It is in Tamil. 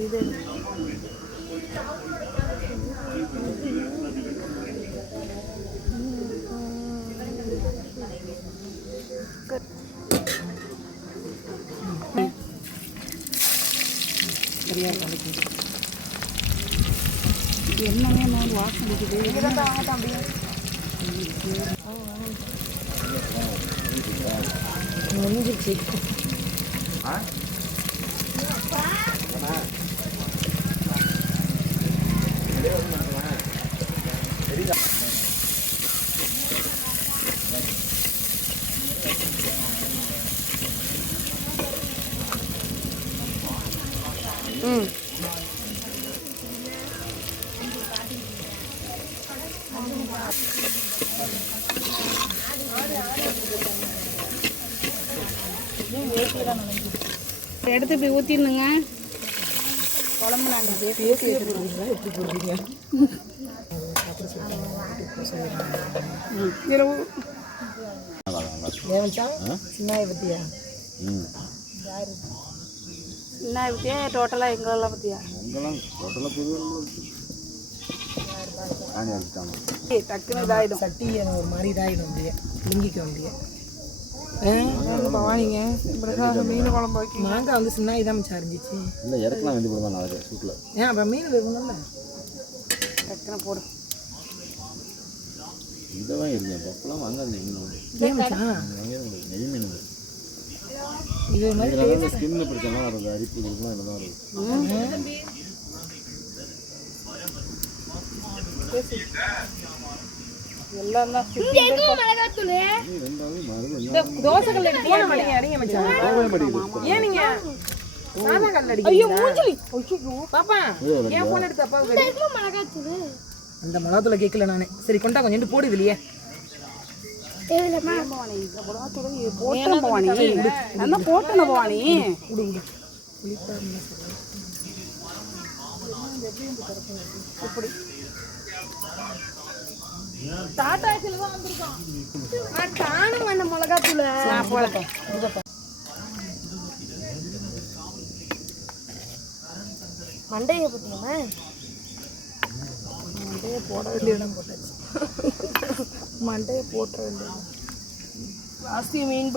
இது என்னமே நான் வாசம் அடிக்குது. வாங்க தம்பி. முடிஞ்சிருச்சு. எடுத்து இப்படி ஊற்றிடணுங்க. குழம்பு நாங்கள் பேசி எப்படி போடுறீங்க? சின்னாயை பற்றியா? சின்னாயை பற்றியா டோட்டலாக எங்களெல்லாம் பற்றியா? டக்குன்னு இதாகிடும். சட்டி ஒரு மாதிரி இதாகிடும். அப்படியே லிங்கிக்க வேண்டிய பவானிங்க. மீன் குழம்பு வைக்க மாங்காய் வந்து சின்ன இதாக மிச்சம் இருந்துச்சு. இல்லை இறக்கலாம் வந்து போடுவாங்க அது சூட்டில். ஏன் அப்புறம் மீன் வேணும்ல டக்குன்னு போடு. இதெல்லாம் இருக்கேன் பப்பெல்லாம் வாங்காது. நெய் மீன் இது மாதிரி ஸ்கின்னு பிரச்சனை வருது. அரிப்பு இதெல்லாம் என்ன தான் வருது. எல்லாம் தோசைகள் போன மாட்டீங்க. அடிங்க மச்சான். ஏன் நீங்க சாதா கல்ல அடிங்க? ஐயோ மூஞ்சிலி. ஐயோ பாப்பா ஏன் போன் எடுத்து அப்பா மிளகாத்தூள். அந்த மிளகாத்தூள கேக்கல நானே. சரி கொண்டா கொஞ்சம் போடு இதுலயே. ஏலமா பவானி இந்த மிளகாத்தூள் போட்டா பவானி. அண்ணா போட்டன பவானி. குடு குடு. புளிப்பா என்ன சொல்ற? எப்படி இந்த கரெக்டா இப்படி டாடா சில்வா வந்திருக்கான். நான் காணும் அந்த மிளகாத்தூள் நான் போடட்டேன். மண்டையை போட்டியம்மா? மண்டையை போட வேண்டிய இடம் போட்டாச்சு. மண்டையை போட்ட வேண்டிய ஜாஸ்தி மீன்